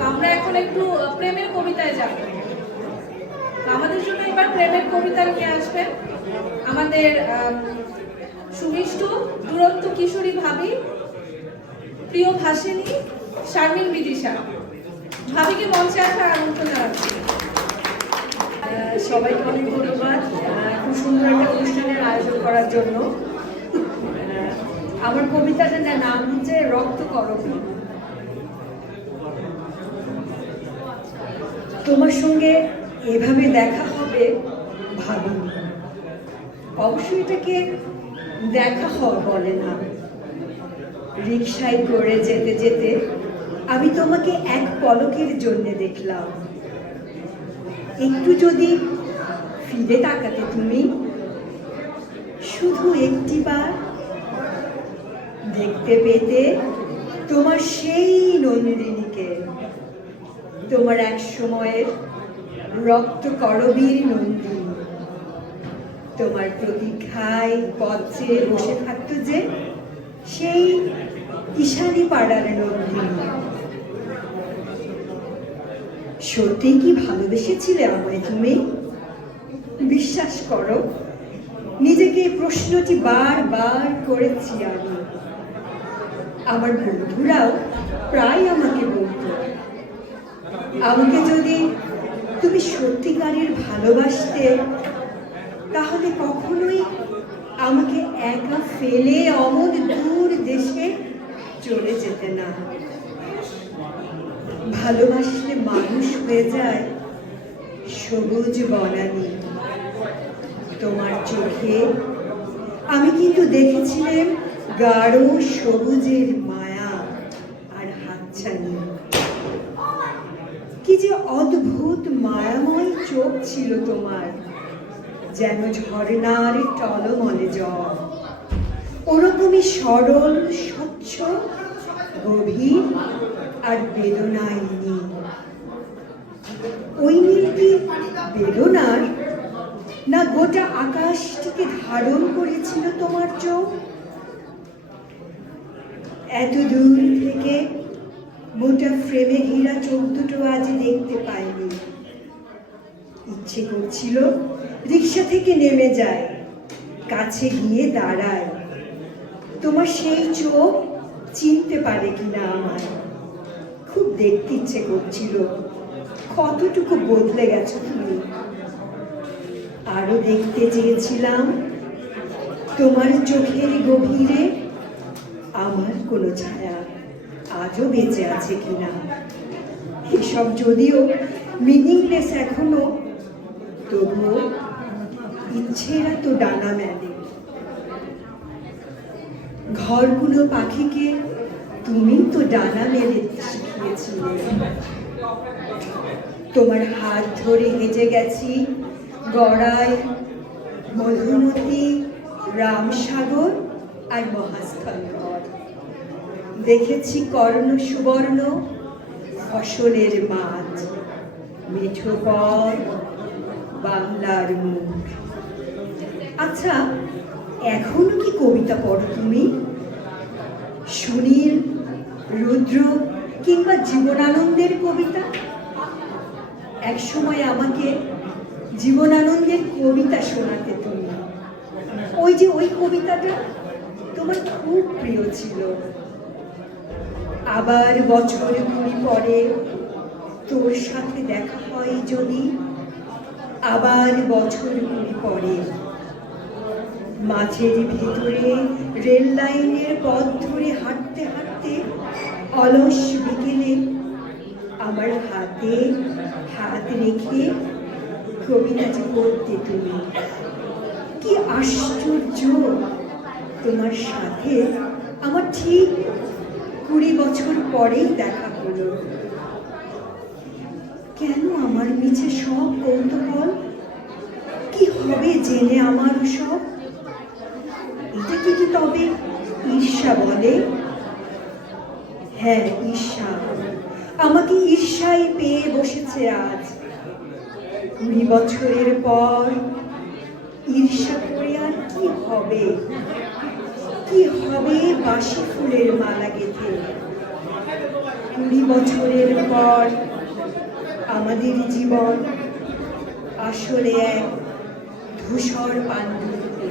তো আমরা এখন একটু প্রেমের কবিতায় যাব। আমাদের জন্য এবার প্রেমের কবিতা নিয়ে আসবেন। আমাদের সুমিষ্টু, দুরন্ত কিশোরী ভাবি, প্রিয় ভাসিনী, শারমিন বিদিশা। ভাবিকে মঞ্চে আসার আমন্ত্রণ জানাচ্ছি। সবাইকে অনেক ধন্যবাদ। খুব সুন্দর একটা অনুষ্ঠানের আয়োজন করার জন্য। আমার কবিতাটার না- নাম হচ্ছে রক্ত করবী তোমার সঙ্গে এভাবে দেখা হবে ভাবিনি অবশ্যই এটাকে দেখা হওয়া বলে না। রিক্সায় করে যেতে যেতে আমি তোমাকে এক পলকের জন্য দেখলাম। একটু যদি ফিরে তাকাতে তুমি, শুধু একটিবার দেখতে পেতে তোমার সেই নন্দিনীকে তোমার এক সময়ের রক্ত করবীর নন্দিনী তোমার প্রতীক্ষায় পথে বসে থাকতো যে সেই ঈশানী পাড়ার নন্দিনী সত্যি কি ভালোবেসেছিলে আমায় তুমি? বিশ্বাস করো, নিজেকে প্রশ্নটি বারবার করেছি আমি। আমার বন্ধুরাও প্রায় আমাকে বলতো আমাকে যদি তুমি সত্যিকারের ভালোবাসতে, তাহলে কখনোই আমাকে একা ফেলে অমন দূর দেশে চলে যেতে না। ভালোবাসলে মানুষ হয়ে যায় সবুজ বনানি। তোমার চোখে আমি কিন্তু দেখেছিলাম গাঢ় সবুজের মায়া আর হাতছানি কি যে অদ্ভুত মায়াময় চোখ ছিল তোমার, যেন ঝর্ণার টলমলে জল। ওরকমই সরল, স্বচ্ছ, গভীর আর বেদনায় নীল। ওই নীল কি বেদনার? না গোটা আকাশটিকে ধারণ করেছিল তোমার চোখ? এত দূর থেকে মোটা ফ্রেমে ঘেরা চোখ দুটো আজ দেখতে পাইনি। ইচ্ছে করছিল রিক্সা থেকে নেমে যায়, কাছে গিয়ে দাঁড়ায়। তোমার সেই চোখ চিনতে পারে কিনা আমায়। খুব দেখতে ইচ্ছে করছিল, কতটুকু বদলে গেছো তুমি। আরও দেখতে চেয়েছিলাম, তোমার চোখের গভীরে আমার কোনো ছায়া। আজও বেঁচে আছে কিনা? এসব যদিও মিনিংলেস এখনও, তবুও ইচ্ছেরা তো ডানা মেলে। ঘরগুলো পাখিকে তুমি তো ডানা মেলে শিখিয়েছিলে। তোমার হাত ধরে হেঁটে গেছি গড়াই, মধুমতি, রামসাগর আর মহাস্থলগড় দেখেছি কর্ণ সুবর্ণ ফসলের মাছ। মিঠো পথ বাংলার মুখ। আচ্ছা এখন কি কবিতা পড়ো তুমি? সুনীল, রুদ্র কিংবা জীবনানন্দের কবিতা? এক সময় আমাকে জীবনানন্দের কবিতা শোনাতে তুমি। ওই যে ওই কবিতাটা তোমার খুব প্রিয় ছিল। আবার বছর কুড়ি পরে তোর সাথে দেখা হয় যদি, আবার বছর কুড়ি পরে। মাঝের ভিতরে রেল লাইনের পথ ধরে হাঁটতে হাঁটতে অলস বিকেলে আমার হাতে হাত রেখে কবিতাটি করতে তুমি, কি আশ্চর্য! তোমার সাথে আমার ঠিক কুড়ি বছর পরেই দেখা হলো। কেন আমার মিছে সব কৌতূহল? কি হবে জেনে আমার সব এটা কি কি তবে? ঈর্ষা বলে। হ্যাঁ ঈর্ষা। আমাকে ঈর্ষাই পেয়ে বসেছে আজ। কুড়ি বছরের পর ঈর্ষা করে আর কি হবে? কি হবে বাসি ফুলের মালা গেঁথে? কুড়ি বছরের পর আমাদের জীবন আসলে এক ধূসর পাণ্ডুলিপি